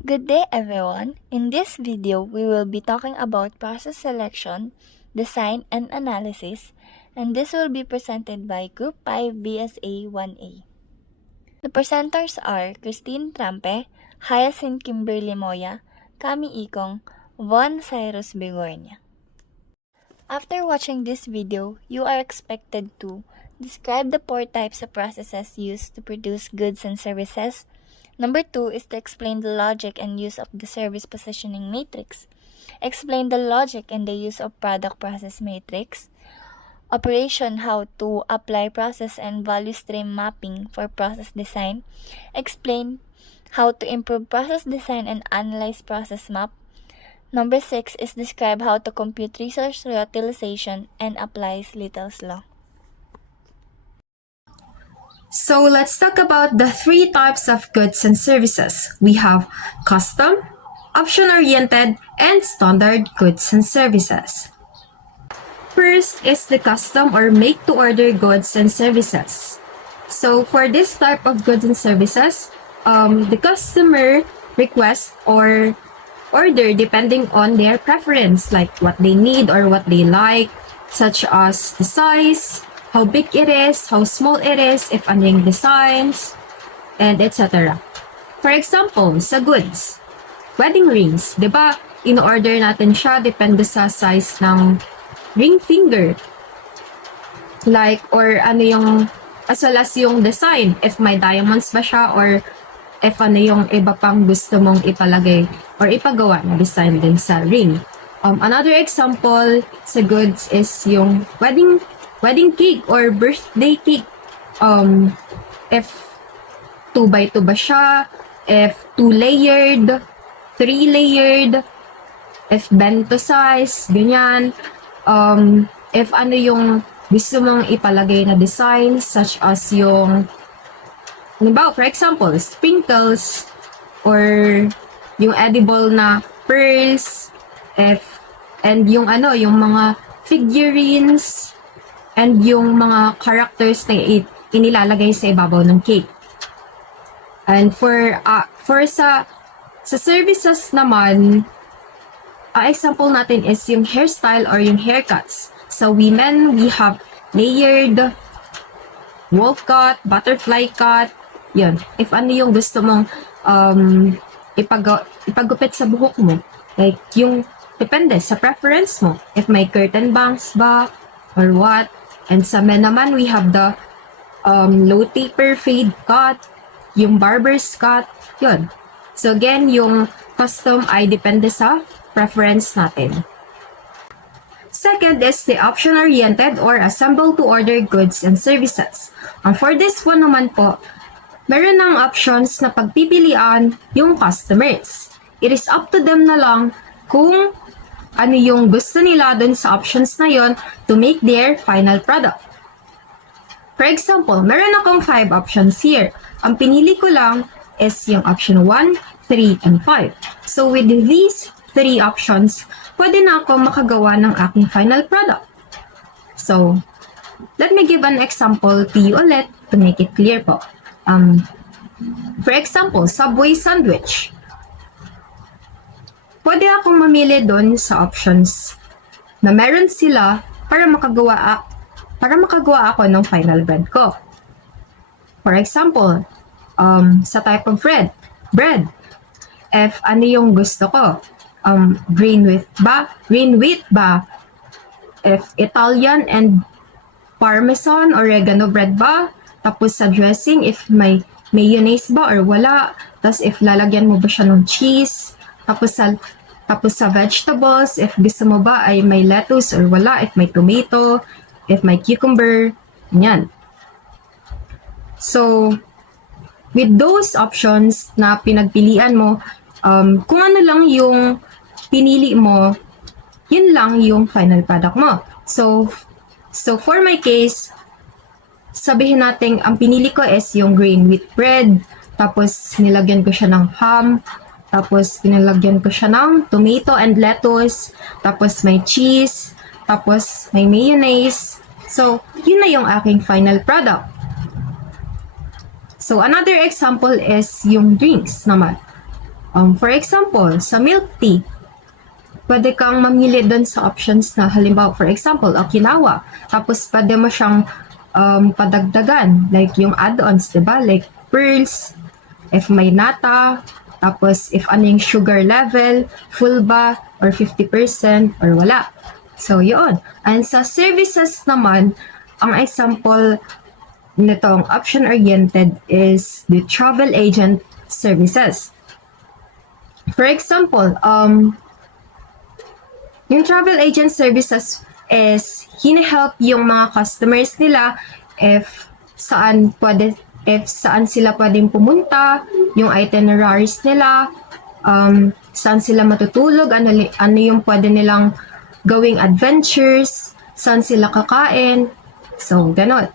Good day everyone! In this video, we will be talking about process selection, design, and analysis, and this will be presented by Group 5 BSA 1A. The presenters are Christine Trampe, Hyacinth Kimberly Moya, Cami Ikong, Von Cyrus Bigornia. After watching this video, you are expected to describe the 4 types of processes used to produce goods and services. Number 2 is to explain the logic and use of the service positioning matrix. Explain the logic and the use of product process matrix. Operation, how to apply process and value stream mapping for process design. Explain how to improve process design and analyze process map. Number 6 is describe how to compute resource utilization and applies Little's law. So let's talk about the 3 types of goods and services. We have custom, option-oriented, and standard goods and services. First is the custom or make-to-order goods and services. So for this type of goods and services, the customer requests or order depending on their preference, like what they need or what they like, such as the size, how big it is, how small it is, if ano yung designs, and etc. For example, sa goods, wedding rings, di ba? In-order natin siya depende sa size ng ring finger. Like, or ano yung, as well as yung design, if may diamonds ba siya, or if ano yung iba pang gusto mong ipalagay or ipagawa na design din sa ring. Another example sa goods is yung wedding cake or birthday cake. If 2x2 ba siya, if 2-layered, 3-layered, if bento size, ganyan. If ano yung gusto mong ipalagay na design, such as yung, halimbawa, for example, sprinkles, or yung edible na pearls, and yung ano, yung mga figurines, and yung mga characters na inilalagay sa ibabaw ng cake. And for sa services naman, example natin is yung hairstyle or yung haircuts. Sa women, we have layered, wolf cut, butterfly cut, yun. If ano yung gusto mong ipagupit sa buhok mo, like yung depende sa preference mo. If may curtain bangs ba, or what. And sa men naman, we have the low taper fade cut, yung barber's cut, yun. So again, yung custom ay depende sa preference natin. Second is the option-oriented or assemble-to-order goods and services. For this one naman po, meron ng options na pagpipilian yung customers. It is up to them na lang kung ano yung gusto nila dun sa options na yon to make their final product. For example, meron akong 5 options here. Ang pinili ko lang is yung option 1, 3, and 5. So with these 3 options, pwede na ako makagawa ng aking final product. So, let me give an example to you ulit to make it clear po. For example, Subway sandwich. Pwede akong mamili doon sa options na meron sila para makagawa ako ng final bread ko. For example, sa type of bread, if ano yung gusto ko, green wheat ba, if Italian and Parmesan, oregano bread ba, tapos sa dressing, if may mayonnaise ba or wala, tapos if lalagyan mo ba siya ng cheese, tapos sa vegetables, if gusto mo ba ay may lettuce or wala, if may tomato, if may cucumber, yan. So, with those options na pinagpilian mo, kung ano lang yung pinili mo, yun lang yung final product mo. So for my case, sabihin natin, ang pinili ko is yung grain wheat bread, tapos nilagyan ko siya ng ham, tapos pinalagyan ko siya ng tomato and lettuce, tapos may cheese, tapos may mayonnaise. So, yun na yung aking final product. So, another example is yung drinks naman. For example, sa milk tea, pwede kang mamili doon sa options na halimbawa, for example, Okinawa. Tapos pwede mo siyang padagdagan, like yung add-ons, diba? Like pearls, if may nata, tapos if ano yung sugar level, full ba, or 50%, or wala. So, yun. And sa services naman, ang example nitong option-oriented is the travel agent services. For example, yung travel agent services is hini-help yung mga customers nila if saan sila pwedeng pumunta, yung itineraries nila, saan sila matutulog, ano yung pwede nilang gawing adventures, saan sila kakain. So, ganun.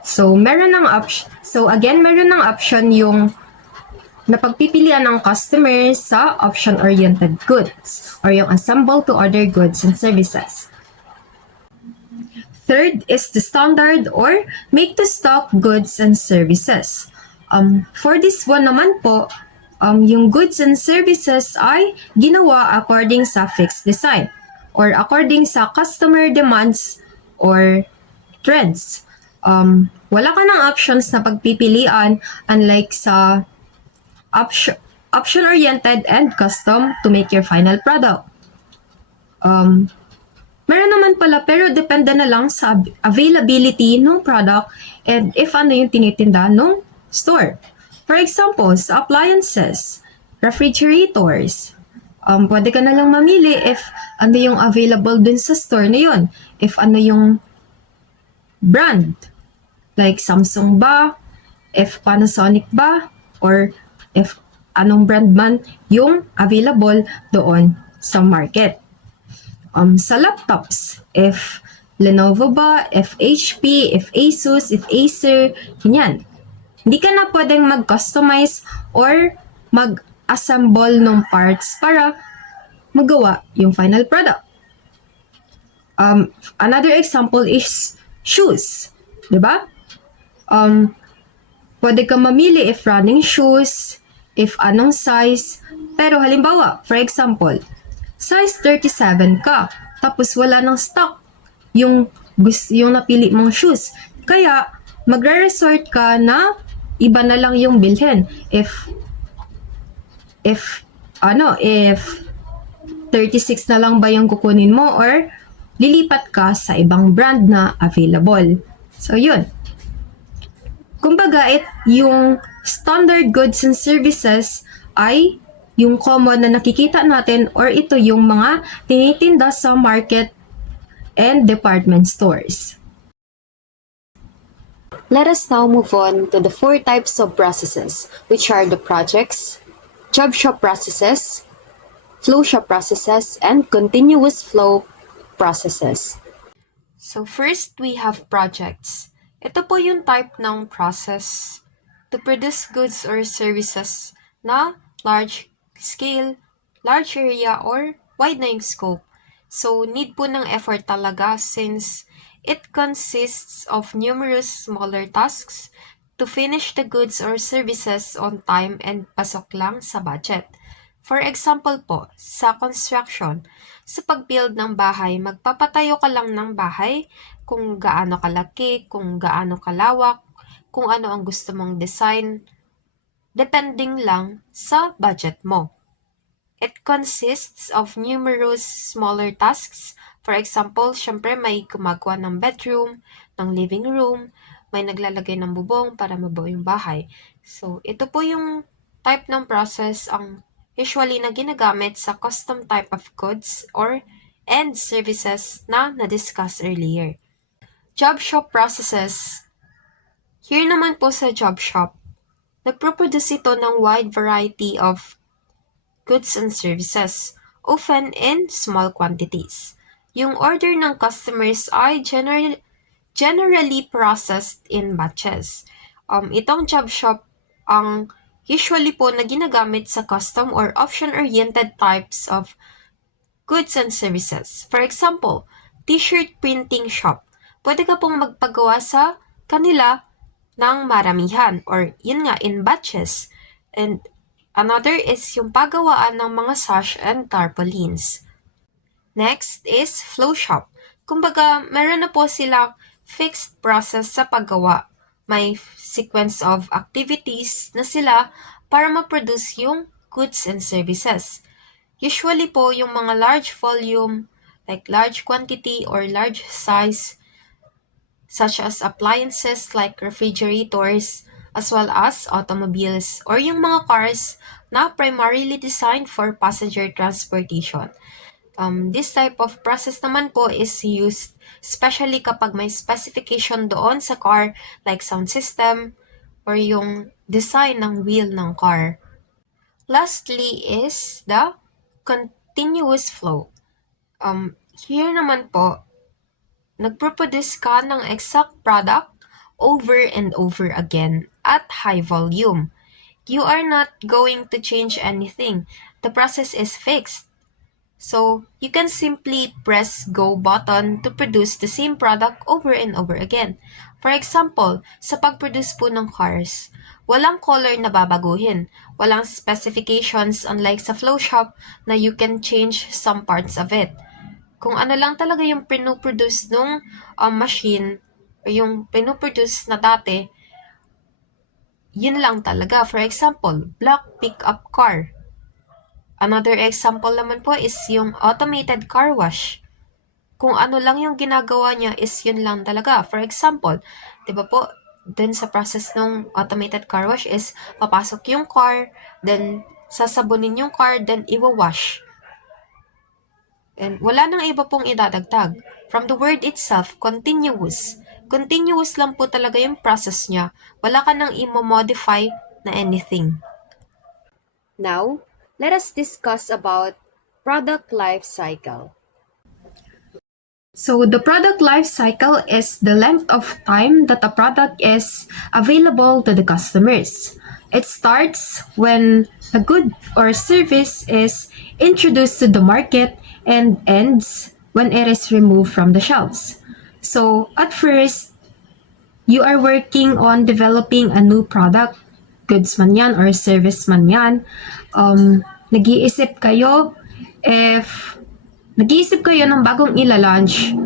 So, meron ng option yung napagpipilian ng customers sa option-oriented goods or yung assemble to order goods and services. Third is the standard or make-to-stock goods and services. For this one naman po, yung goods and services ay ginawa according sa fixed design or according sa customer demands or trends. Wala ka ng options na pagpipilian unlike sa option-oriented and custom to make your final product. Meron naman pala pero depende na lang sa availability ng product and if ano yung tinitinda ng store. For example, sa appliances, refrigerators, pwede ka na lang mamili if ano yung available dun sa store na yun. If ano yung brand, like Samsung ba, if Panasonic ba, or if anong brand man yung available doon sa market. Sa laptops, if Lenovo ba, if HP, if Asus, if Acer, ganyan. Hindi ka na pwedeng mag-customize or mag-assemble ng parts para magawa yung final product. Another example is shoes, di ba? Pwede ka mamili if running shoes, if anong size, pero halimbawa, for example, size 37 ka, tapos wala ng stock yung napili mong shoes. Kaya, magre-resort ka na iba na lang yung bilhin. If 36 na lang ba yung kukunin mo or lilipat ka sa ibang brand na available. So, yun. Kumbaga, yung standard goods and services ay yung common na nakikita natin or ito yung mga tinitinda sa market and department stores. Let us now move on to the 4 types of processes, which are the projects, job shop processes, flow shop processes, and continuous flow processes. So first, we have projects. Ito po yung type ng process to produce goods or services na large scale, large area, or wide na yung scope. So, need po ng effort talaga since it consists of numerous smaller tasks to finish the goods or services on time and pasok lang sa budget. For example po, sa construction, sa pag-build ng bahay, magpapatayo ka lang ng bahay kung gaano kalaki, kung gaano kalawak, kung ano ang gusto mong design, depending lang sa budget mo. It consists of numerous smaller tasks. For example, syempre may gumagawa ng bedroom, ng living room, may naglalagay ng bubong para mabuo yung bahay. So, ito po yung type ng process ang usually na ginagamit sa custom type of goods or and services na na-discuss earlier. Job shop processes. Here naman po sa job shop, nagproproduce ito ng wide variety of goods and services, often in small quantities. Yung order ng customers ay generally processed in batches. Itong job shop ang usually po na ginagamit sa custom or option-oriented types of goods and services. For example, t-shirt printing shop. Pwede ka pong magpagawa sa kanila ng maramihan or yun nga in batches. And Another is yung paggawaan ng mga sash and tarpaulins. Next is flow shop. Kumbaga, meron na po silang fixed process sa paggawa. May sequence of activities na sila para ma-produce yung goods and services. Usually po, yung mga large volume, like large quantity or large size, such as appliances like refrigerators, as well as automobiles, or yung mga cars na primarily designed for passenger transportation. This type of process naman po is used especially kapag may specification doon sa car like sound system or yung design ng wheel ng car. Lastly is the continuous flow. Here naman po, nagproproduce ka ng exact product over and over again at high volume. You are not going to change anything. The process is fixed. So, you can simply press go button to produce the same product over and over again. For example, sa pag-produce po ng cars, walang color na babaguhin, walang specifications unlike sa flow shop na you can change some parts of it. Kung ano lang talaga yung pinoproduce nung machine, o yung pinoproduce na dati, yun lang talaga. For example, black pickup car. Another example naman po is yung automated car wash. Kung ano lang yung ginagawa niya is yun lang talaga. For example, di ba po, dun sa process ng automated car wash is papasok yung car, then sasabunin yung car, then iwa-wash. And wala nang iba pong idadagdag. From the word itself, continuous. Continuous lang po talaga yung process niya. Wala ka nang i-modify na anything. Now, let us discuss about product life cycle. So the product life cycle is the length of time that a product is available to the customers. It starts when a good or service is introduced to the market and ends when it is removed from the shelves. So at first, you are working on developing a new product, goods man yan or service man yan. Nag-iisip kayo ng bagong ila-launch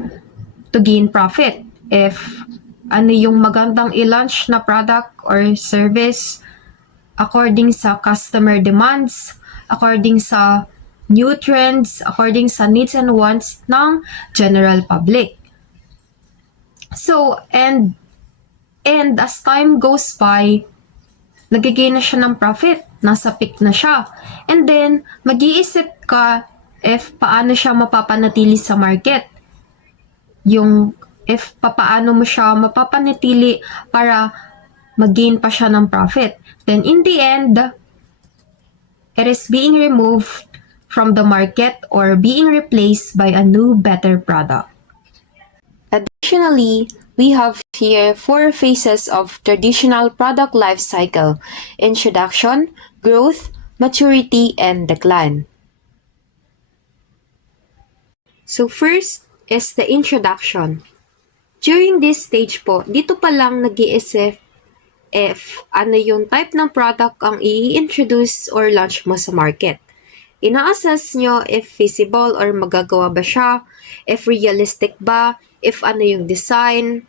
to gain profit. If ano yung magandang i-launch na product or service according sa customer demands, according sa new trends, according sa needs and wants ng general public. So, and as time goes by, nagiging na siya ng profit, nasa peak na siya. And then, mag-iisip ka if paano siya mapapanatili sa market. If paano mo siya mapapanatili para mag-gain pa siya ng profit. Then in the end, it is being removed from the market or being replaced by a new, better product. Additionally, we have here 4 phases of traditional product life cycle: introduction, growth, maturity, and decline. So first is the introduction. During this stage po, dito pa lang nag-iisip if ano yung type ng product ang i-introduce or launch mo sa market. Ina-assess nyo if feasible or magagawa ba siya, if realistic ba, if ano yung design,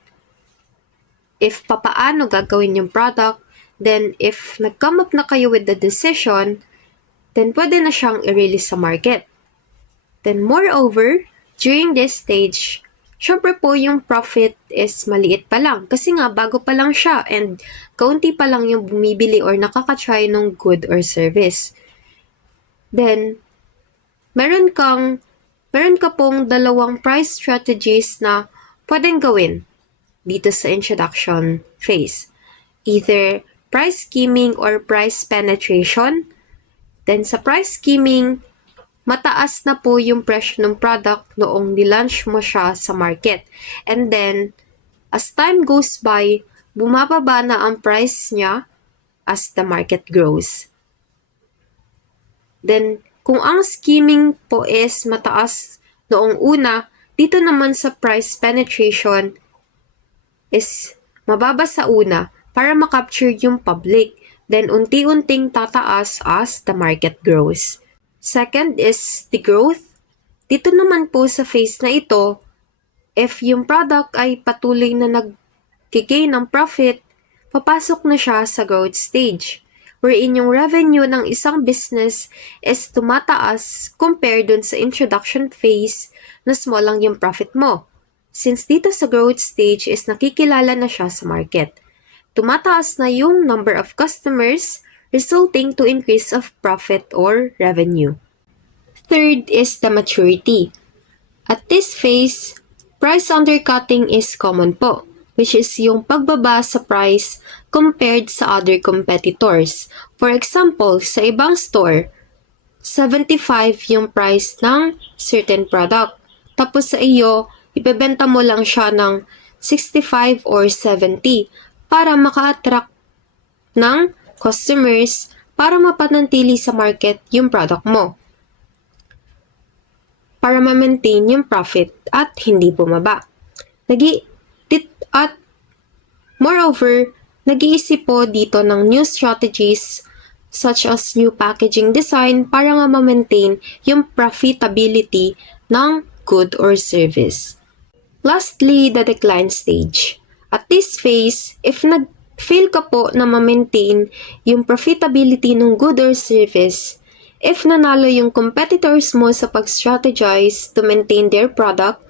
if papaano gagawin yung product, then if nag-come up na kayo with the decision, then pwede na siyang i-release sa market. Then moreover, during this stage, syempre po yung profit is maliit pa lang kasi nga bago pa lang siya and kaunti pa lang yung bumibili or nakaka-try ng good or service. Then, meron ka pong dalawang price strategies na pwedeng gawin dito sa introduction phase. Either price skimming or price penetration. Then sa price skimming, mataas na po yung presyo ng product noong nilaunch mo siya sa market. And then, as time goes by, bumababa na ang price niya as the market grows. Then, kung ang skimming po is mataas noong una, dito naman sa price penetration is mababa sa una para makapture yung public. then unti-unting tataas as the market grows. Second is the growth. Dito naman po sa phase na ito, if yung product ay patuloy na nag-gain ng profit, papasok na siya sa growth stage, wherein yung revenue ng isang business is tumataas compare dun sa introduction phase na small lang yung profit mo. Since dito sa growth stage is nakikilala na siya sa market. Tumataas na yung number of customers resulting to increase of profit or revenue. Third is the maturity. At this phase, price undercutting is common po, which is yung pagbaba sa price compared sa other competitors. For example, sa ibang store, 75 yung price ng certain product. Tapos sa iyo, ibebenta mo lang siya ng 65 or 70 para maka-attract ng customers para mapanatili sa market yung product mo. Para ma-maintain yung profit at hindi bumaba. At moreover, nag-iisip po dito ng new strategies such as new packaging design para nga ma-maintain yung profitability ng good or service. Lastly, the decline stage. At this phase, if nag-fail ka po na ma-maintain yung profitability ng good or service, if nanalo yung competitors mo sa pag-strategize to maintain their product,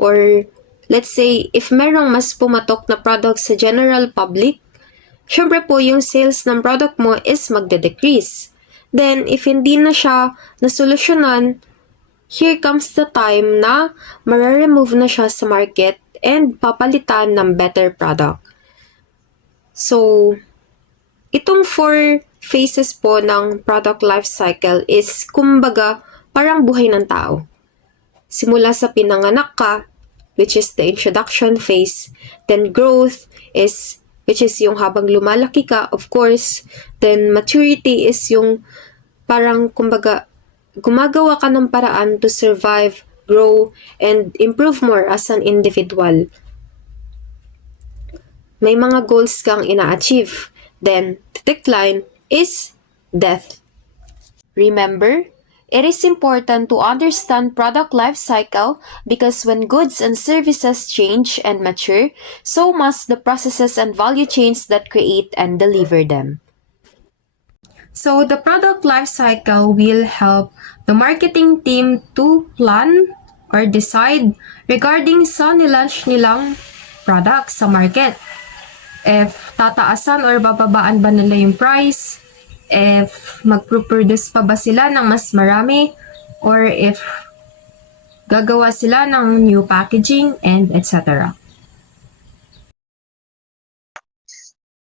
or let's say, if merong mas pumatok na product sa general public, syempre po yung sales ng product mo is magde-decrease. Then, if hindi na siya nasolusyonan, here comes the time na mare-remove na siya sa market and papalitan ng better product. So, itong 4 phases po ng product life cycle is kumbaga parang buhay ng tao. Simula sa pinanganak ka, which is the introduction phase, then growth is, which is yung habang lumalaki ka, of course, then maturity is yung parang kumbaga gumagawa ka ng paraan to survive, grow, and improve more as an individual. May mga goals kang ina-achieve. Then, the decline is death. Remember, it is important to understand product life cycle because when goods and services change and mature, so must the processes and value chains that create and deliver them. So the product life cycle will help the marketing team to plan or decide regarding sa nilaunch nilang product sa market. If tataasan or bababaan ba nila yung price, if magproduce pa ba sila ng mas marami, or if gagawa sila ng new packaging, and etc.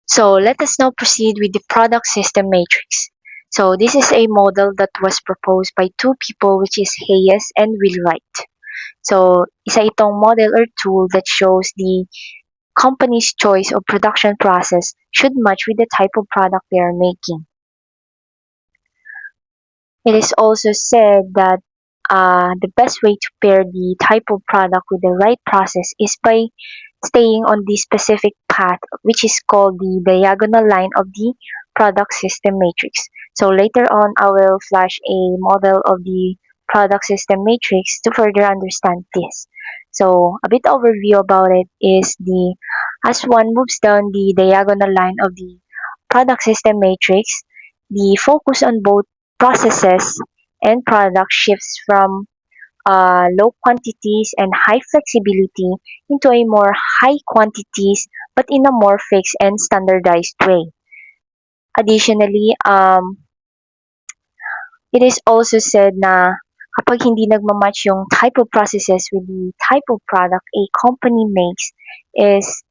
So let us now proceed with the product system matrix. So this is a model that was proposed by two people, which is Hayes and Wheelwright. So isa itong model or tool that shows the company's choice of production process should match with the type of product they are making. It is also said that the best way to pair the type of product with the right process is by staying on the specific path, which is called the diagonal line of the product system matrix. So later on, I will flash a model of the product system matrix to further understand this. So a bit overview about it is as one moves down the diagonal line of the product system matrix, the focus on both processes and product shifts from low quantities and high flexibility into a more high quantities but in a more fixed and standardized way. Additionally, it is also said na kapag hindi nagmamatch yung type of processes with the type of product a company makes is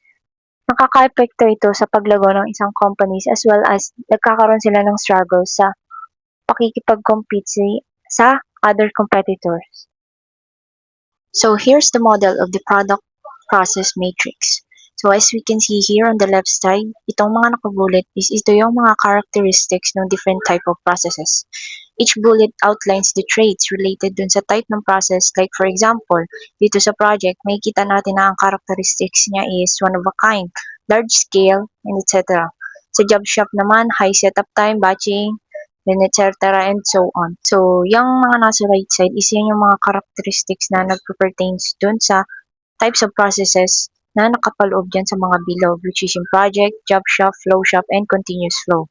nakaka-epekto ito sa paglago ng isang companies as well as nagkakaroon sila ng struggle sa pakikipag-compete sa other competitors. So here's the model of the product process matrix. So as we can see here on the left side, itong mga nakabullet is ito yung mga characteristics ng different type of processes. Each bullet outlines the traits related dun sa type ng process. Like for example, dito sa project, may kita natin na ang characteristics niya is one of a kind, large scale, and etc. Sa job shop naman, high setup time, batching, then etc. and so on. So, yung mga nasa right side is yan yung mga characteristics na nagpo-pertains dun sa types of processes na nakapaloob dyan sa mga below, which is yung project, job shop, flow shop, and continuous flow.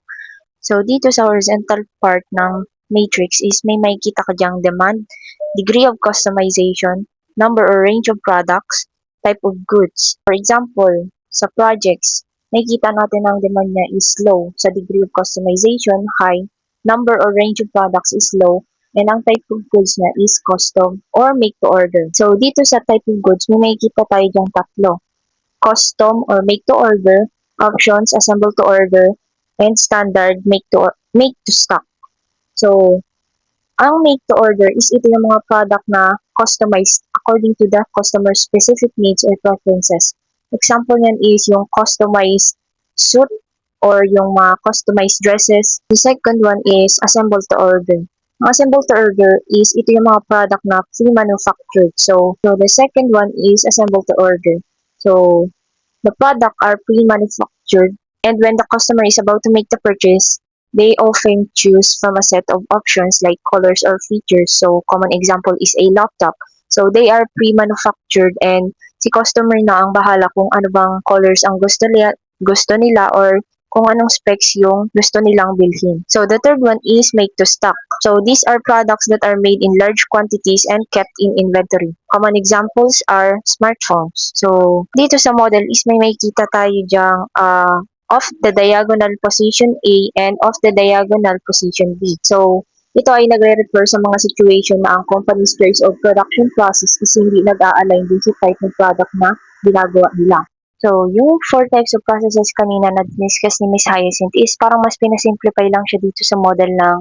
So, dito sa horizontal part ng matrix is may makikita ka dyang demand, degree of customization, number or range of products, type of goods. For example, sa projects, makikita natin ang demand niya is low. Sa degree of customization, high. Number or range of products is low. And ang type of goods niya is custom or make to order. So, dito sa type of goods, may makikita tayo dyang tatlo. Custom or make to order, options, assemble to order, and standard make to stock. So, ang make to order is ito yung mga product na customized according to the customer's specific needs or preferences. Example niyan is yung customized suit or yung mga customized dresses. The second one is assemble to order. Ang assemble to order is ito yung mga product na pre-manufactured. So the second one is assemble to order. So, the product are pre-manufactured and when the customer is about to make the purchase, they often choose from a set of options like colors or features. So, common example is a laptop. So, they are pre-manufactured and si customer na ang bahala kung ano bang colors ang gusto nila or kung anong specs yung gusto nilang bilhin. So, the third one is make to stock. So, these are products that are made in large quantities and kept in inventory. Common examples are smartphones. So, dito sa model is may makikita tayo dyang off the diagonal position A and off the diagonal position B. So, ito ay nagre-refer sa mga situation na ang company's place of production process is hindi nag-a-align din sa type ng product na ginagawa nila. So, yung 4 types of processes kanina na discuss ni Ms. Hyacinth is parang mas pinasimplify lang siya dito sa model ng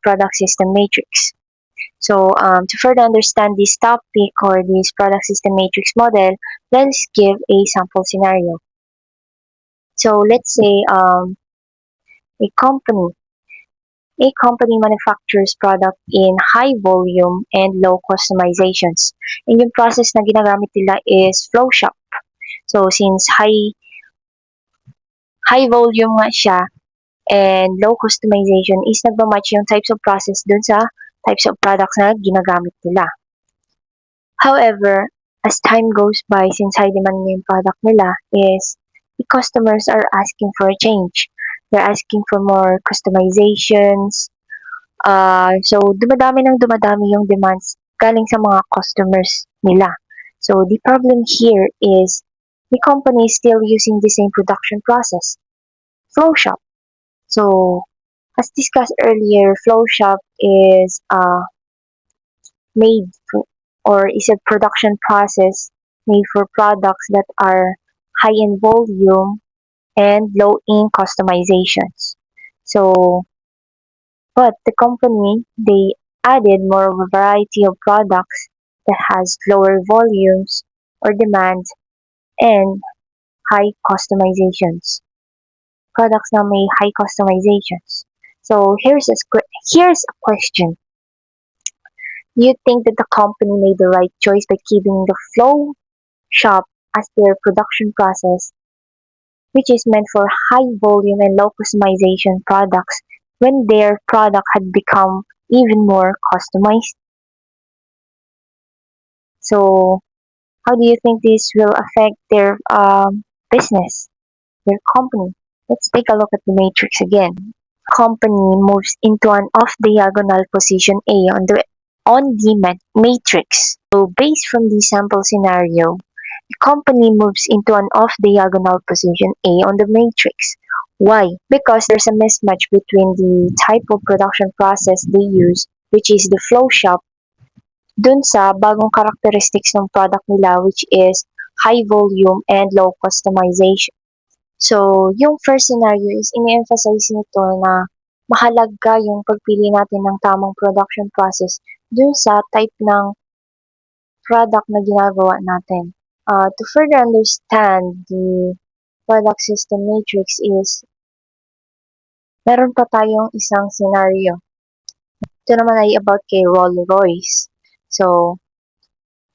product system matrix. So, to further understand this topic or this product system matrix model, let's give a sample scenario. So, let's say a company manufactures product in high volume and low customizations. And yung process na ginagamit nila is flow shop. So, since high volume nga siya and low customization is nagmamatch yung types of process dun sa types of products na ginagamit nila. However, as time goes by, since high demand na yung product nila, is the customers are asking for a change. They're asking for more customizations. So, dumadami yung demands galing sa mga customers nila. So, the problem here is the company is still using the same production process, flow shop. So, as discussed earlier, flow shop is made for, or is a production process made for products that are high in volume and low in customizations. So, but the company, they added more of a variety of products that has lower volumes or demands and high customizations. Products na may high customizations. So, here's a question. Do you think that the company made the right choice by keeping the flow shop as their production process, which is meant for high volume and low customization products, when their product had become even more customized? So, how do you think this will affect their business, their company? Let's take a look at the matrix again. Company moves into an off-diagonal position A on the matrix. So, based from the sample scenario, the company moves into an off-diagonal position A on the matrix. Why? Because there's a mismatch between the type of production process they use, which is the flow shop, dun sa bagong characteristics ng product nila, which is high volume and low customization. So, yung first scenario is ini-emphasize nito na mahalaga yung pagpili natin ng tamang production process dun sa type ng product na ginagawa natin. To further understand the product system matrix is meron pa tayong isang scenario. Ito naman ay about kay Rolls-Royce. So,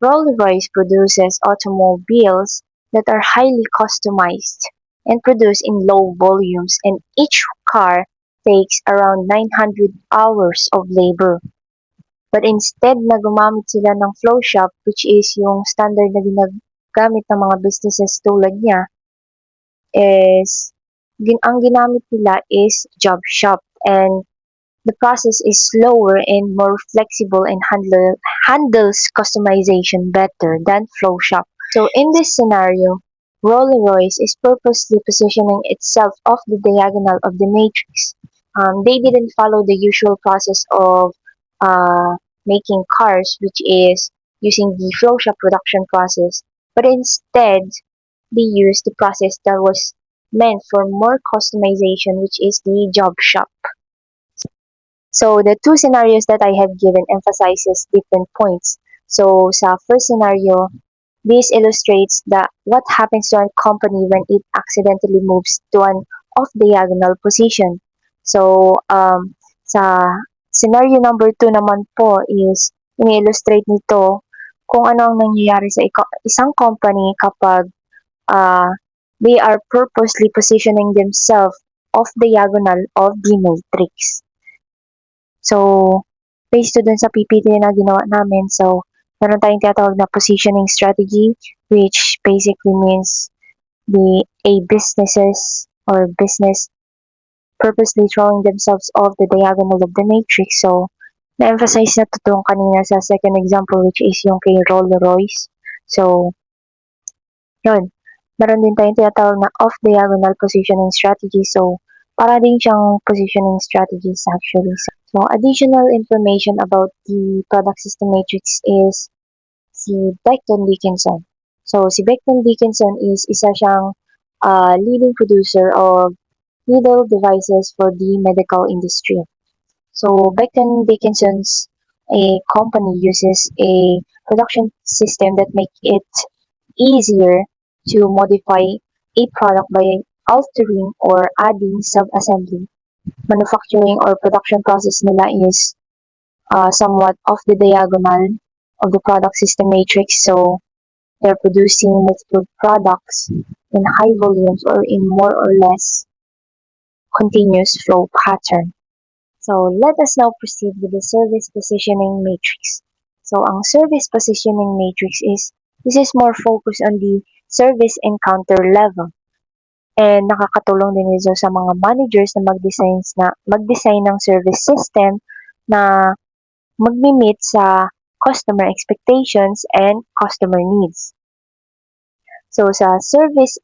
Rolls-Royce produces automobiles that are highly customized. and produced in low volumes, and each car takes around 900 hours of labor. But instead na gumamit sila ng flow shop, which is yung standard na ginagamit ng mga businesses tulad niya, is ang ginamit nila is job shop, and the process is slower and more flexible and handles customization better than flow shop. So in this scenario, Rolls-Royce is purposely positioning itself off the diagonal of the matrix. They didn't follow the usual process of making cars, which is using the flow shop production process, but instead they used the process that was meant for more customization, which is the job shop. So the two scenarios that I have given emphasizes different points. So sa first scenario, this illustrates what happens to a company when it accidentally moves to an off-diagonal position. So sa scenario number 2 naman po is ini-illustrate nito kung ano ang nangyayari sa isang company kapag they are purposely positioning themselves off diagonal of the matrix. So, based dun sa PPT na ginawa namin, so, meron tayong tinatawag na positioning strategy, which basically means a businesses or business purposely throwing themselves off the diagonal of the matrix. So, na-emphasize na to kanina sa second example, which is yung kay Rolls-Royce. So, yun. Meron din tayong tinatawag na off-diagonal positioning strategy. So, para din siyang positioning strategies actually. So, additional information about the product system matrix is si Becton Dickinson. So, si Becton Dickinson is isa siyang leading producer of needle devices for the medical industry. So, Becton Dickinson's a company uses a production system that make it easier to modify a product by altering or adding sub-assembly. Manufacturing or production process nila is somewhat off the diagonal of the product system matrix. So they're producing multiple products in high volumes or in more or less continuous flow pattern. So let us now proceed with the service positioning matrix. So ang service positioning matrix this is more focused on the service encounter level. And nakakatulong din ito sa mga managers na mag-design ng service system na mag-meet sa customer expectations and customer needs. So sa service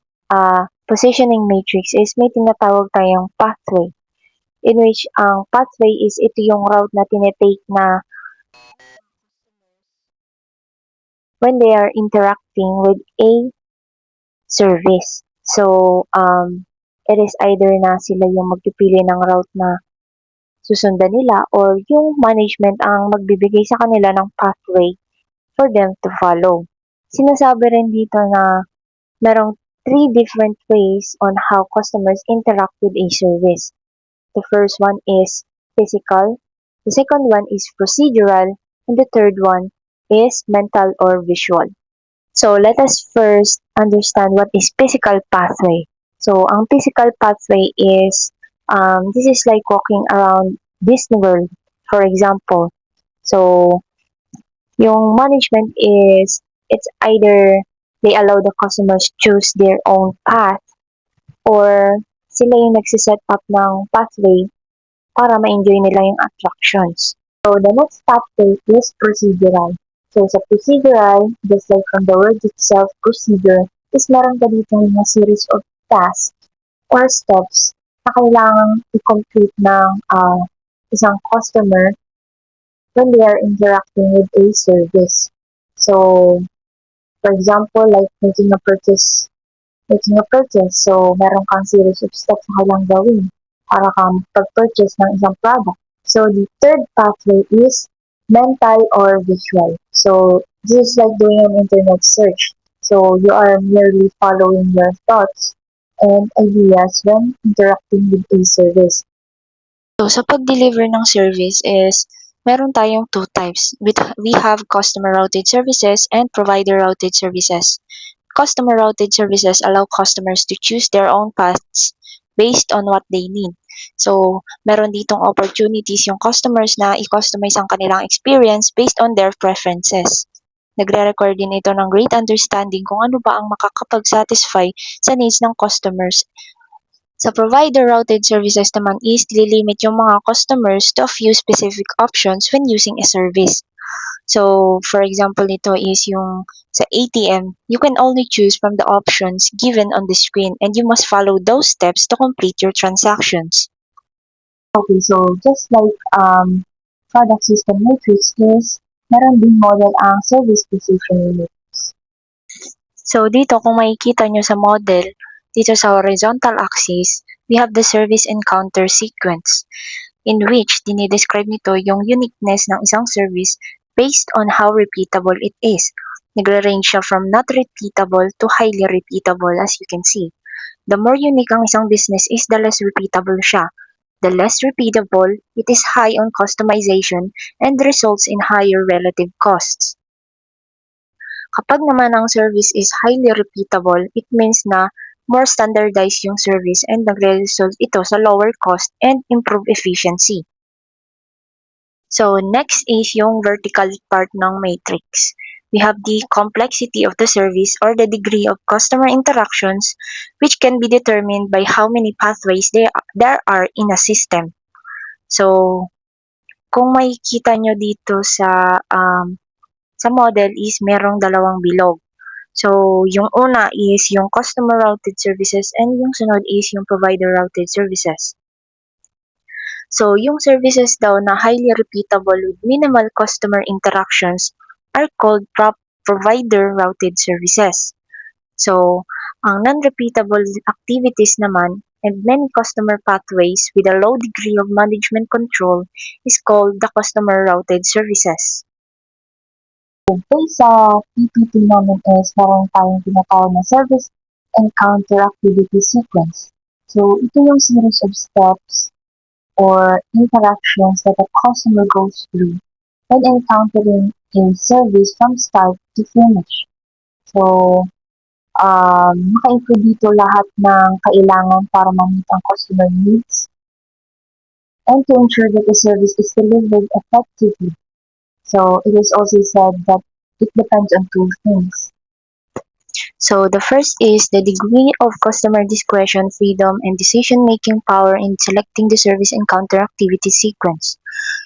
positioning matrix is may tinatawag tayong pathway, in which ang pathway is ito yung route na tinetake na when they are interacting with a service. So, it is either na sila yung magpipili ng route na susundan nila or yung management ang magbibigay sa kanila ng pathway for them to follow. Sinasabi rin dito na merong 3 different ways on how customers interact with a service. The first one is physical, the second one is procedural, and the third one is mental or visual. So let us first understand what is physical pathway. So ang physical pathway is this is like walking around Disney World, for example. So yung management is it's either they allow the customers choose their own path or sila yung nagsiset up ng pathway para ma-enjoy nila yung attractions. So the next pathway is procedural. So sa procedural, just like from the word itself, procedure, is meron ka dito na series of tasks or steps na kailangan i-complete ng isang customer when they are interacting with a service. So, for example, like making a purchase. So, meron kang series of steps na kailangan gawin para kang pag-purchase ng isang product. So, the third pathway is mental or visual. So, this is like doing an internet search. So, you are merely following your thoughts and ideas when interacting with a service. So, sa pag-deliver ng service is meron tayong 2 types. We have customer routed services and provider routed services. customer routed services allow customers to choose their own paths based on what they need. So, meron ditong opportunities yung customers na i-customize ang kanilang experience based on their preferences. Nagre-require din ito ng great understanding kung ano ba ang makakapag-satisfy sa needs ng customers. Sa provider-routed services naman is lilimit yung mga customers to a few specific options when using a service. So, for example, nito is yung sa ATM, you can only choose from the options given on the screen and you must follow those steps to complete your transactions. Okay, so just like product system matrix is, meron din model ang service positioning matrix. So, dito kung makikita nyo sa model, dito sa horizontal axis, we have the service encounter sequence in which dinidescribe nito yung uniqueness ng isang service based on how repeatable it is. Nagre-range siya from not repeatable to highly repeatable as you can see. The more unique ang isang business is, the less repeatable siya. The less repeatable, it is high on customization and results in higher relative costs. Kapag naman ang service is highly repeatable, it means na more standardized yung service and nagre-result ito sa lower cost and improved efficiency. So, next is yung vertical part ng matrix. We have the complexity of the service or the degree of customer interactions which can be determined by how many pathways there are in a system. So, kung makikita nyo dito sa model is merong dalawang bilog. So, yung una is yung customer routed services and yung sunod is yung provider routed services. So, yung services daw na highly repeatable with minimal customer interactions are called provider routed services. So, ang non-repeatable activities naman and many customer pathways with a low degree of management control is called the customer routed services. Based sa PPT namin is meron tayong tinatawag na service encounter activity sequence. So, ito yung series of steps or interactions that a customer goes through when encountering a service from start to finish. So, naka-include dito lahat ng kailangan para ma-meet ang customer needs and to ensure that the service is delivered effectively. So, it is also said that it depends on two things. So, the first is the degree of customer discretion, freedom, and decision-making power in selecting the service encounter activity sequence.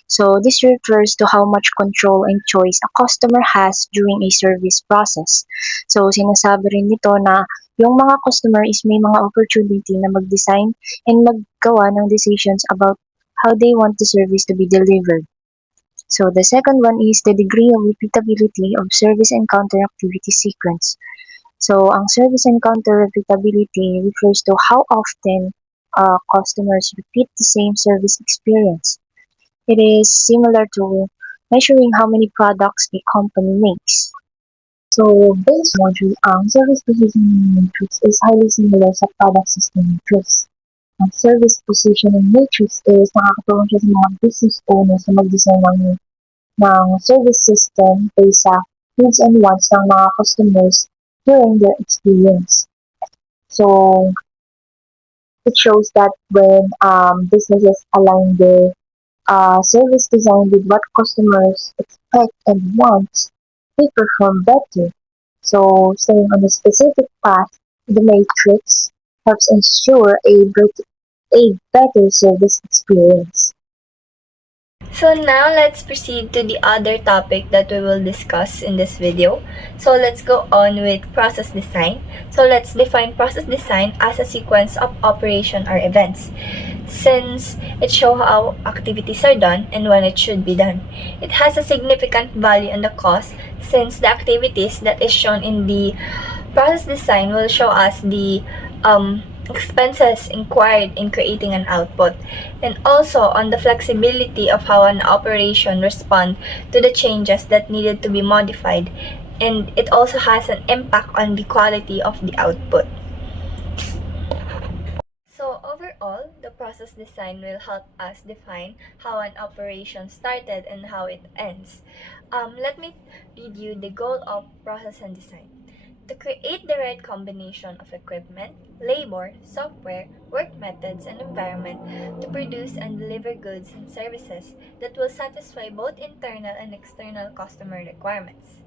So, this refers to how much control and choice a customer has during a service process. So, sinasabi rin nito na yung mga customer is may mga opportunity na mag-design and maggawa ng decisions about how they want the service to be delivered. So, the second one is the degree of repeatability of service encounter activity sequence. So, ang service encounter repeatability refers to how often customers repeat the same service experience. It is similar to measuring how many products a company makes. So, base module, ang service positioning matrix is highly similar sa product system matrix. Ang service positioning matrix is nakakatulong siya sa mga business owners na mag-design ng service system based sa needs and wants ng mga customers during their experience. So, it shows that when businesses align their service design with what customers expect and want, they perform better. So, staying on a specific path, the matrix helps ensure a better service experience. So now let's proceed to the other topic that we will discuss in this video. So let's go on with process design. So let's define process design as a sequence of operation or events, since it shows how activities are done and when it should be done. It has a significant value on the cost, since the activities that is shown in the process design will show us the expenses incurred in creating an output, and also on the flexibility of how an operation responds to the changes that needed to be modified, and it also has an impact on the quality of the output. So overall, the process design will help us define how an operation started and how it ends. Let me read you the goal of process and design. to create the right combination of equipment, labor, software, work methods, and environment to produce and deliver goods and services that will satisfy both internal and external customer requirements.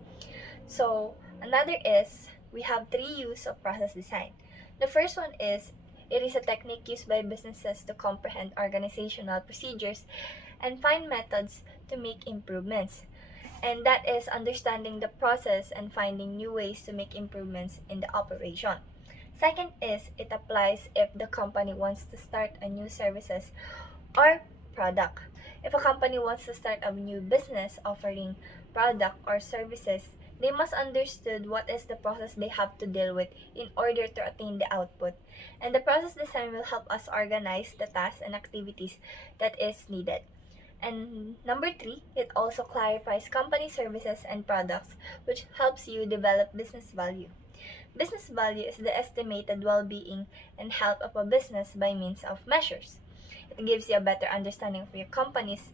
So, another is we have three use of process design. The first one is it is a technique used by businesses to comprehend organizational procedures and find methods to make improvements. And that is understanding the process and finding new ways to make improvements in the operation. Second is it applies if the company wants to start a new services or product. If a company wants to start a new business offering product or services, they must understand what is the process they have to deal with in order to attain the output. And the process design will help us organize the tasks and activities that is needed. And number three, it also clarifies company services and products, which helps you develop business value. Business value is the estimated well-being and health of a business by means of measures. It gives you a better understanding of your company's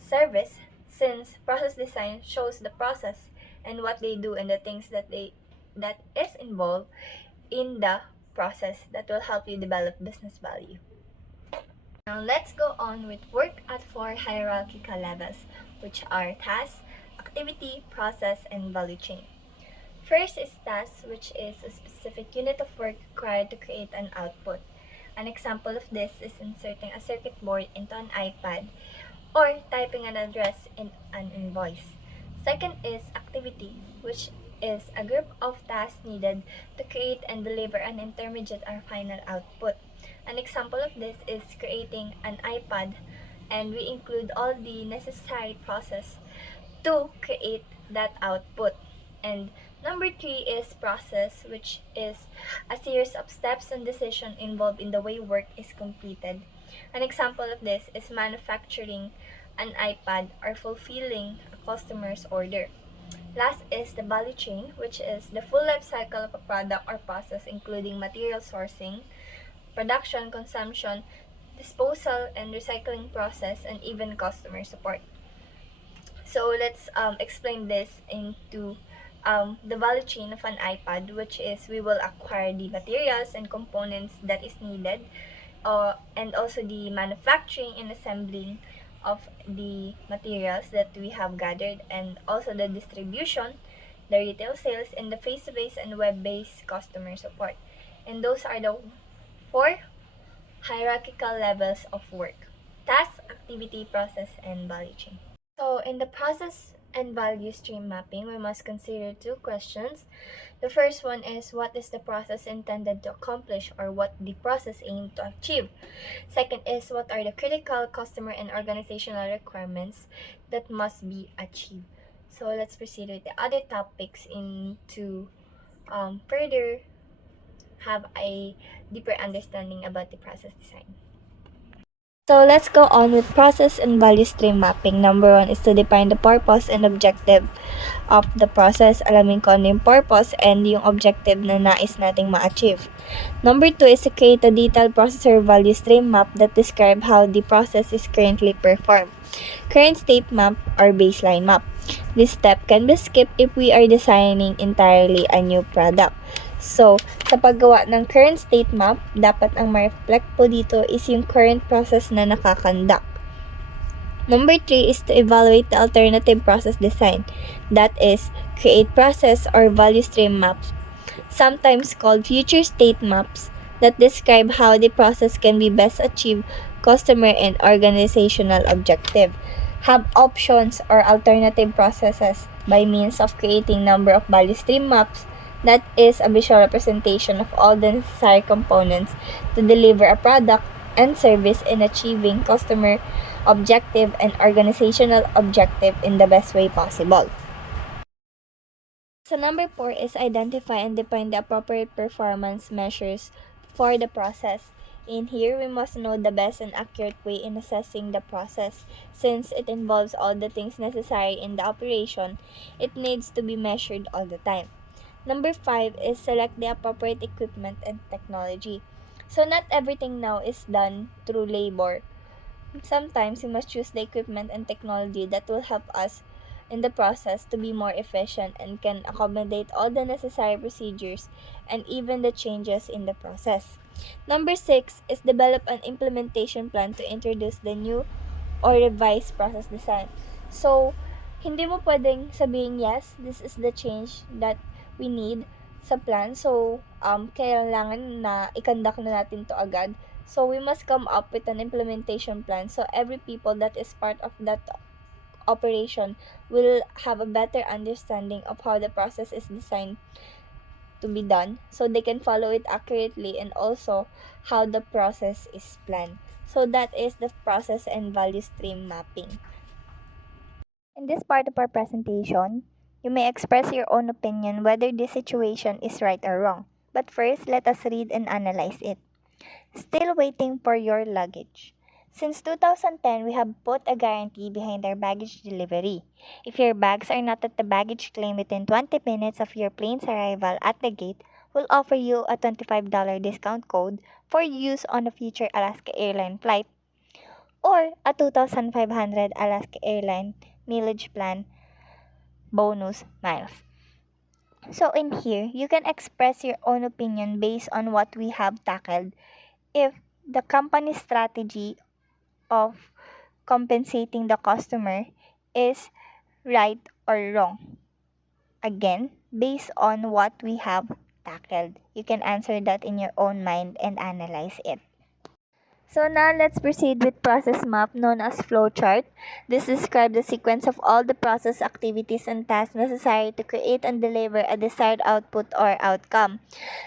service since process design shows the process and what they do and the things that is involved in the process that will help you develop business value. Now let's go on with work at four hierarchical levels, which are task, activity, process, and value chain. First is task, which is a specific unit of work required to create an output. An example of this is inserting a circuit board into an iPad or typing an address in an invoice. Second is activity, which is a group of tasks needed to create and deliver an intermediate or final output. An example of this is creating an iPad, and we include all the necessary process to create that output. And number three is process, which is a series of steps and decisions involved in the way work is completed. An example of this is manufacturing an iPad or fulfilling a customer's order. Last is the value chain, which is the full life cycle of a product or process, including material sourcing, production, consumption, disposal, and recycling process, and even customer support. So let's explain this into the value chain of an iPad, which is we will acquire the materials and components that is needed, and also the manufacturing and assembling of the materials that we have gathered, and also the distribution, the retail sales, and the face-to-face and web-based customer support. And those are the four hierarchical levels of work: task, activity, process, and value chain. So in the process and value stream mapping, we must consider two questions. The first one is what is the process intended to accomplish, or what the process aimed to achieve. Second is what are the critical customer and organizational requirements that must be achieved. So let's proceed with the other topics into further have a deeper understanding about the process design. So let's go on with process and value stream mapping. Number one is to define the purpose and objective of the process. Alamin ko ano yung purpose and yung objective na nais nating ma-achieve. Number two is to create a detailed process or value stream map that describe how the process is currently performed. Current state map or baseline map. This step can be skipped if we are designing entirely a new product. So, sa paggawa ng current state map, dapat ang ma-reflect po dito is yung current process na nakakandak. Number 3 is to evaluate the alternative process design. That is, create process or value stream maps, sometimes called future state maps, that describe how the process can be best achieve customer and organizational objective. Have options or alternative processes by means of creating number of value stream maps. That is a visual representation of all the necessary components to deliver a product and service in achieving customer objective and organizational objective in the best way possible. So number 4 is identify and define the appropriate performance measures for the process. In here, we must know the best and accurate way in assessing the process. Since it involves all the things necessary in the operation, it needs to be measured all the time. Number 5 is select the appropriate equipment and technology. So not everything now is done through labor. Sometimes we must choose the equipment and technology that will help us in the process to be more efficient and can accommodate all the necessary procedures and even the changes in the process. Number 6 is develop an implementation plan to introduce the new or revised process design. So, hindi mo pwedeng sabihin, yes, this is the change that we need sa plan. So, kailangan na i-conduct na natin to agad. So, we must come up with an implementation plan. So, every people that is part of that operation will have a better understanding of how the process is designed to be done so they can follow it accurately and also how the process is planned. So that is the process and value stream mapping. In this part of our presentation, you may express your own opinion whether this situation is right or wrong. But first, let us read and analyze it. Still waiting for your luggage. Since 2010, we have put a guarantee behind our baggage delivery. If your bags are not at the baggage claim within 20 minutes of your plane's arrival at the gate, we'll offer you a $25 discount code for use on a future Alaska Airline flight or a 2,500 Alaska Airline mileage plan bonus miles. So in here, you can express your own opinion based on what we have tackled. If the company's strategy of compensating the customer is right or wrong. Again, based on what we have tackled. You can answer that in your own mind and analyze it. So now let's proceed with process map known as flowchart. This describes the sequence of all the process activities and tasks necessary to create and deliver a desired output or outcome.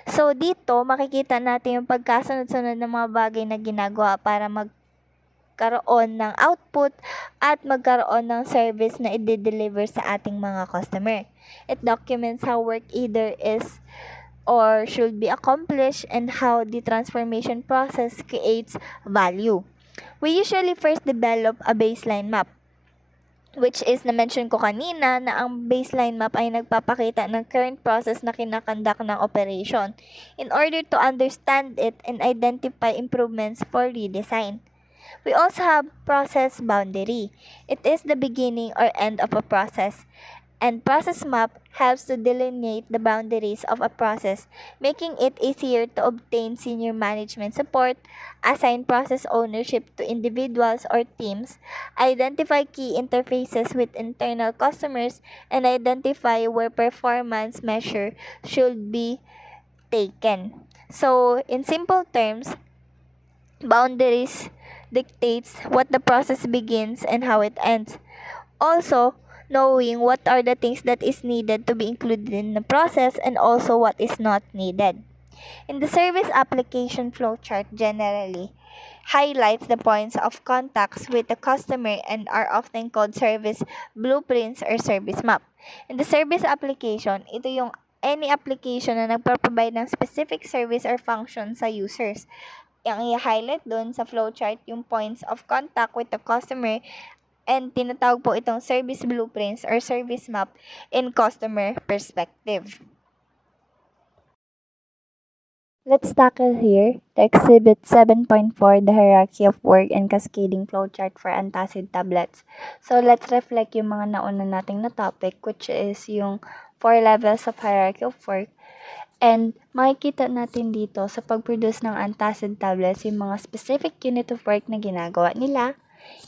So dito makikita natin yung pagkasunod-sunod ng mga bagay na ginagawa para magkaroon ng output at magkaroon ng service na i-deliver sa ating mga customer. It documents how work either is or should be accomplished and how the transformation process creates value. We usually first develop a baseline map, which is na-mention ko kanina na ang baseline map ay nagpapakita ng current process na kinakandak ng operation in order to understand it and identify improvements for redesign. We also have process boundary. It is the beginning or end of a process, and process map helps to delineate the boundaries of a process, making it easier to obtain senior management support, assign process ownership to individuals or teams, identify key interfaces with internal customers, and identify where performance measure should be taken. So, in simple terms, boundaries dictates what the process begins and how it ends. Also, knowing what are the things that is needed to be included in the process and also what is not needed. In the service application flowchart generally highlights the points of contacts with the customer and are often called service blueprints or service map. In the service application, ito yung any application na nagpro-provide ng specific service or function sa users. Ang i-highlight doon sa flowchart yung points of contact with the customer and tinatawag po itong service blueprints or service map in customer perspective. Let's tackle here the Exhibit 7.4, the hierarchy of work and cascading flowchart for antacid tablets. So let's reflect yung mga nauna nating na topic, which is yung 4 levels of hierarchy of work. And makikita natin dito sa pag-produce ng antacid tablets yung mga specific unit of work na ginagawa nila,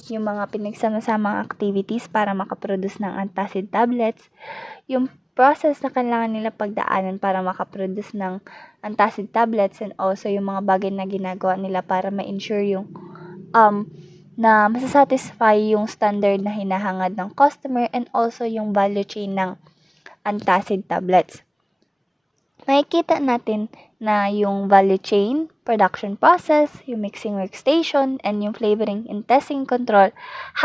yung mga pinagsama-samang activities para makaproduce ng antacid tablets, yung process na kailangan nila pagdaanan para makaproduce ng antacid tablets, and also yung mga bagay na ginagawa nila para ma-ensure yung na masasatisfy yung standard na hinahangad ng customer, and also yung value chain ng antacid tablets. Makikita natin na yung value chain, production process, yung mixing workstation, and yung flavoring and testing control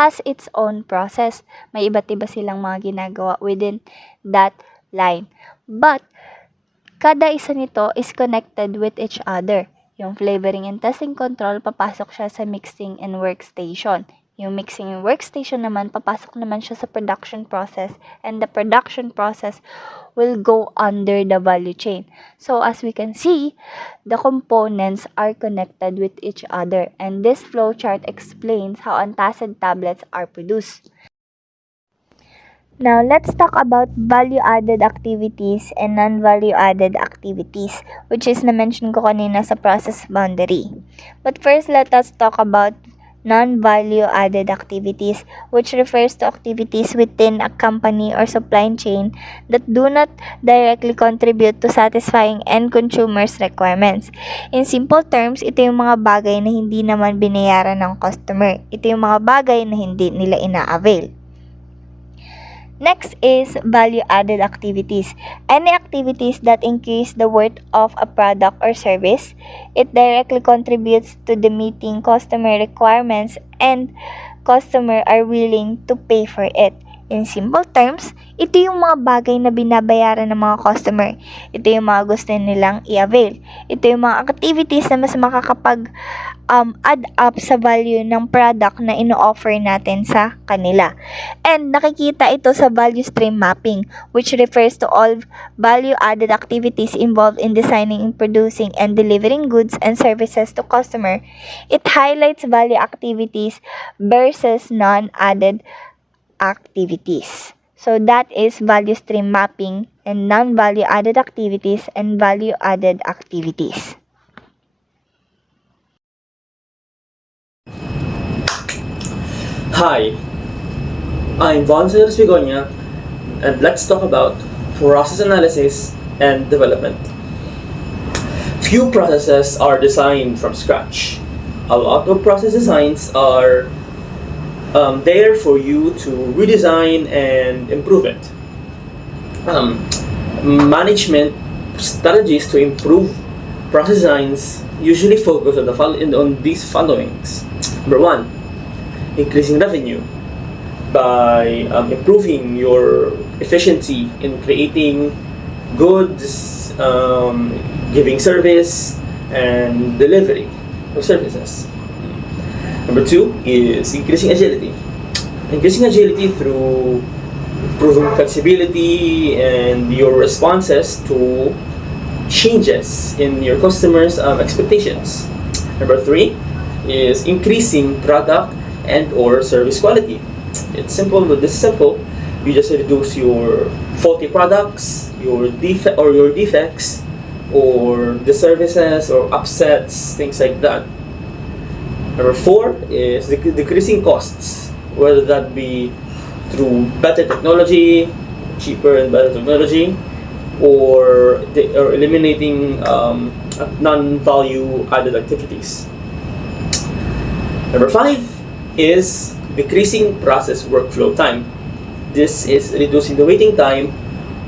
has its own process. May iba't iba silang mga ginagawa within that line. But, kada isa nito is connected with each other. Yung flavoring and testing control, papasok siya sa mixing and workstation. Yung mixing and workstation naman, papasok naman siya sa production process, and the production process will go under the value chain. So as we can see, the components are connected with each other, and this flowchart explains how antacid tablets are produced. Now, let's talk about value-added activities and non-value-added activities, which is na-mention ko kanina sa process boundary. But first, let us talk about non-value-added activities, which refers to activities within a company or supply chain that do not directly contribute to satisfying end consumers' requirements. In simple terms, ito yung mga bagay na hindi naman binayaran ng customer. Ito yung mga bagay na hindi nila ina-avail. Next is value-added activities. Any activities that increase the worth of a product or service. It directly contributes to the meeting customer requirements and customer are willing to pay for it. In simple terms, ito yung mga bagay na binabayaran ng mga customer. Ito yung mga gusto nilang i-avail. Ito yung mga activities na mas makakapag add up sa value ng product na ino-offer natin sa kanila. And nakikita ito sa value stream mapping, which refers to all value-added activities involved in designing, producing, and delivering goods and services to customer. It highlights value activities versus non-added activities. So that is value stream mapping and non-value added activities and value added activities. Hi, I'm Vonser Spigonia, and let's talk about process analysis and development. Few processes are designed from scratch. A lot of process designs are there for you to redesign and improve it. Management strategies to improve process designs usually focus on these followings. Number one, increasing revenue by improving your efficiency in creating goods, giving service, and delivery of services. Number two is increasing agility. Increasing agility through improving flexibility and your responses to changes in your customers' expectations. Number three is increasing product and or service quality. It's simple, but this is simple. You just reduce your faulty products, your defects, or the services or upsets, things like that. Number four is decreasing costs, whether that be through better technology, cheaper and better technology, or eliminating non-value added activities. Number five is decreasing process workflow time. This is reducing the waiting time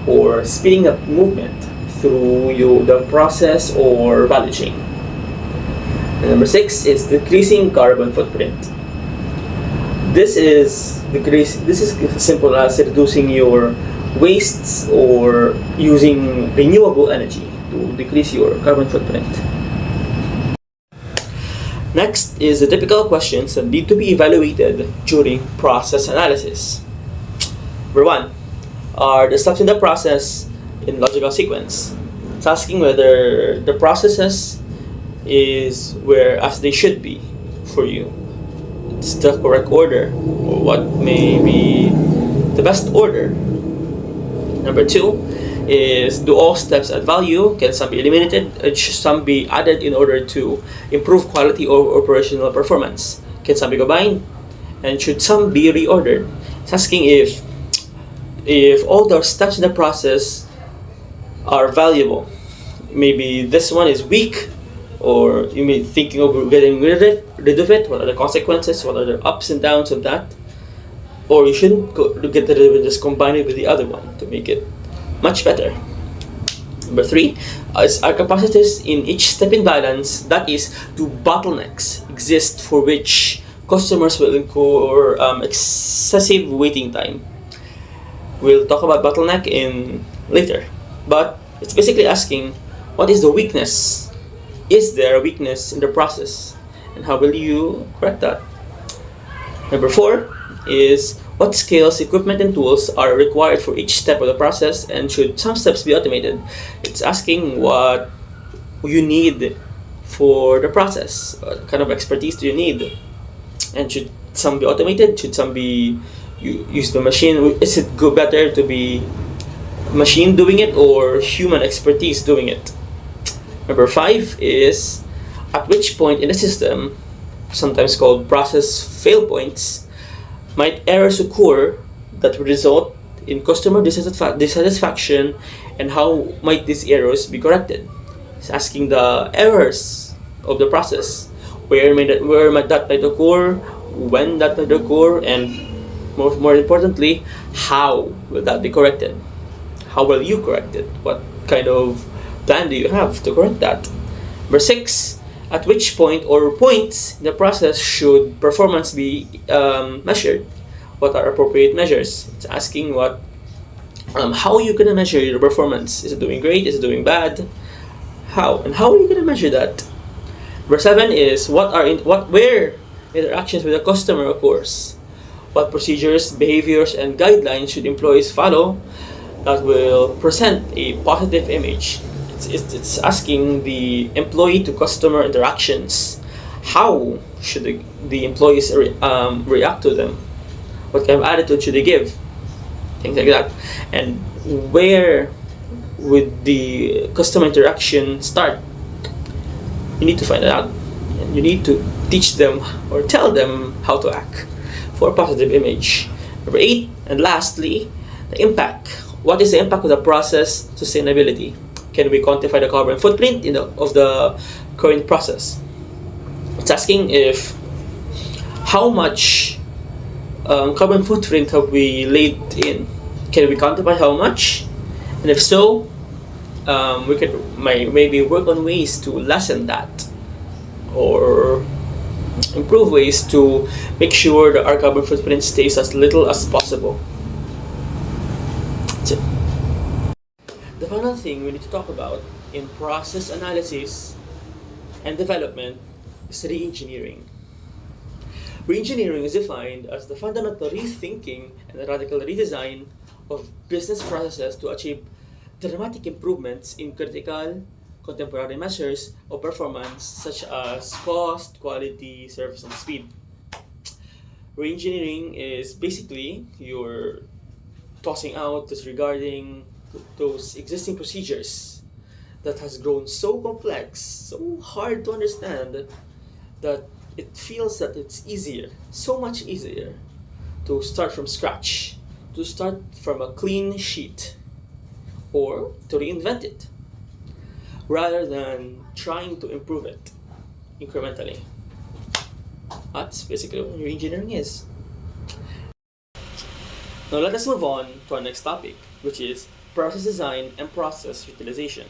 or speeding up movement through the process or value chain. And number six is decreasing carbon footprint. This is as simple as reducing your wastes or using renewable energy to decrease your carbon footprint. Next is the typical questions that need to be evaluated during process analysis. Number one, are the steps in the process in logical sequence? It's asking whether the processes is where as they should be for you. It's the correct order, or what may be the best order. Number two is, do all steps add value? Can some be eliminated? Should some be added in order to improve quality or operational performance? Can some be combined? And should some be reordered? It's asking if all the steps in the process are valuable. Maybe this one is weak, or you may be thinking of getting rid of it. What are the consequences? What are the ups and downs of that? Or you shouldn't get rid of it, just combine it with the other one to make it much better. Number three is, are capacities in each step in balance? That is, do bottlenecks exist for which customers will incur excessive waiting time? We'll talk about bottleneck in later, but it's basically asking, what is the weakness? Is there a weakness in the process, and how will you correct that? Number four is, what skills, equipment, and tools are required for each step of the process, and should some steps be automated? It's asking what you need for the process. What kind of expertise do you need? And should some be automated? Should some be you use the machine? Is it better to be machine doing it or human expertise doing it? Number 5 is at which point in the system, sometimes called process fail points, might errors occur that would result in customer dissatisfaction, and how might these errors be corrected? It's asking the errors of the process, where might that might occur, when that might occur, and more importantly, how will that be corrected? How will you correct it? What kind of plan do you have to correct that? Number 6, at which point or points in the process should performance be measured? What are appropriate measures? It's asking how are you gonna measure your performance? Is it doing great? Is it doing bad? How are you gonna measure that? Number 7 is where interactions with the customer occurs. What procedures, behaviors, and guidelines should employees follow that will present a positive image? It's asking the employee to customer interactions. How should the employees react to them? What kind of attitude should they give? Things like that. And where would the customer interaction start? You need to find it out. And you need to teach them or tell them how to act for a positive image. Number 8, and lastly, the impact. What is the impact of the process sustainability? Can we quantify the carbon footprint of the current process? It's asking if how much carbon footprint have we laid in? Can we quantify how much? And if so, we could maybe work on ways to lessen that or improve ways to make sure that our carbon footprint stays as little as possible. That's it. The final thing we need to talk about in process analysis and development is re-engineering. Re-engineering is defined as the fundamental rethinking and the radical redesign of business processes to achieve dramatic improvements in critical contemporary measures of performance such as cost, quality, service, and speed. Re-engineering is basically you're tossing out, disregarding those existing procedures that has grown so complex, so hard to understand, that it feels that it's easier, so much easier, to start from scratch, to start from a clean sheet, or to reinvent it, rather than trying to improve it incrementally. That's basically what re-engineering is. Now let us move on to our next topic, which is process design and process utilization.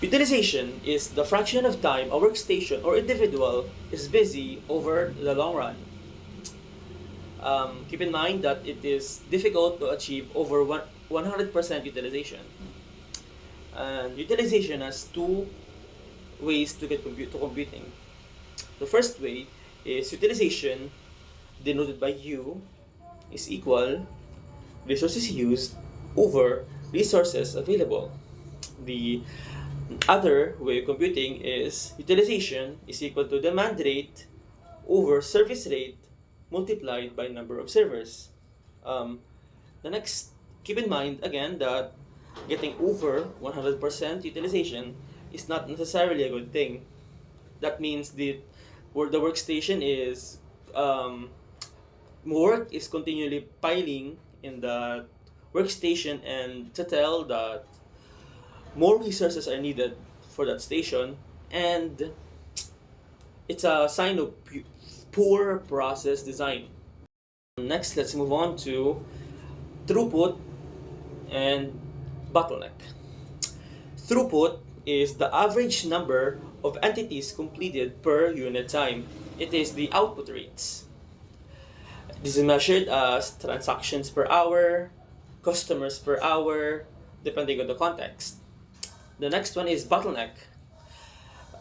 Utilization is the fraction of time a workstation or individual is busy over the long run. Keep in mind that it is difficult to achieve over 100% utilization. And utilization has two ways to get to computing. The first way is utilization, denoted by U, is equal resources used over resources available. The other way of computing is utilization is equal to demand rate over service rate multiplied by number of servers. Keep in mind again that getting over 100% utilization is not necessarily a good thing. That means the workstation is work is continually piling in the workstation, and to tell that more resources are needed for that station, and it's a sign of poor process design. Next, let's move on to throughput and bottleneck. Throughput is the average number of entities completed per unit time. It is the output rates. This is measured as transactions per hour, customers per hour, depending on the context. The next one is bottleneck.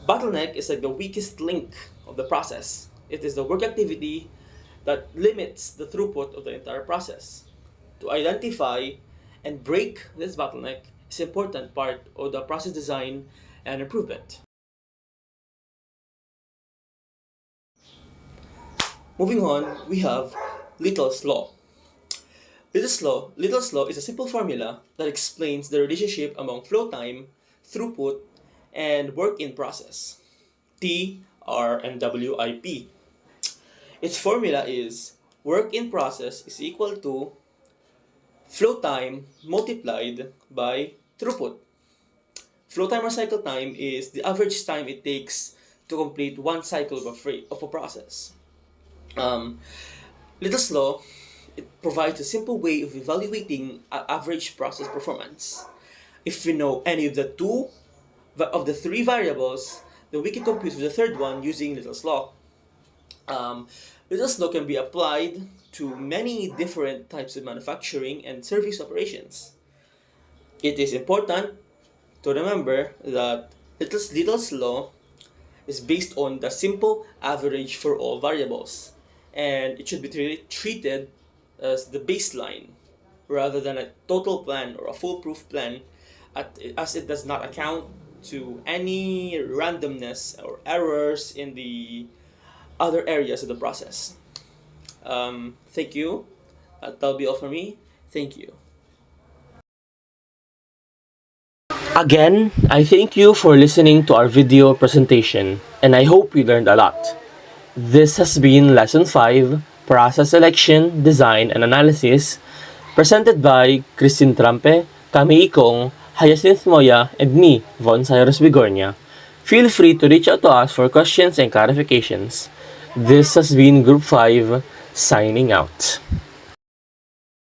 Bottleneck is like the weakest link of the process. It is the work activity that limits the throughput of the entire process. To identify and break this bottleneck is an important part of the process design and improvement. Moving on, we have Little's Law. Little's law is a simple formula that explains the relationship among flow time, throughput, and work in process. T, R, and WIP. Its formula is work in process is equal to flow time multiplied by throughput. Flow time or cycle time is the average time it takes to complete one cycle of a process. Little's law, it provides a simple way of evaluating average process performance. If we know any of the three variables, then we can compute with the third one using Little's law. Little's law can be applied to many different types of manufacturing and service operations. It is important to remember that Little's law is based on the simple average for all variables, and it should be treated as the baseline rather than a total plan or a foolproof plan, as it does not account to any randomness or errors in the other areas of the process. Thank you. That'll be all for me. Thank you. Again, I thank you for listening to our video presentation, and I hope you learned a lot. This has been Lesson 5, Process Selection, Design, and Analysis, presented by Christine Trampe, Kami Ikong, Hyacinth Moya, and me, Von Cyrus Bigornia. Feel free to reach out to us for questions and clarifications. This has been Group 5, signing out.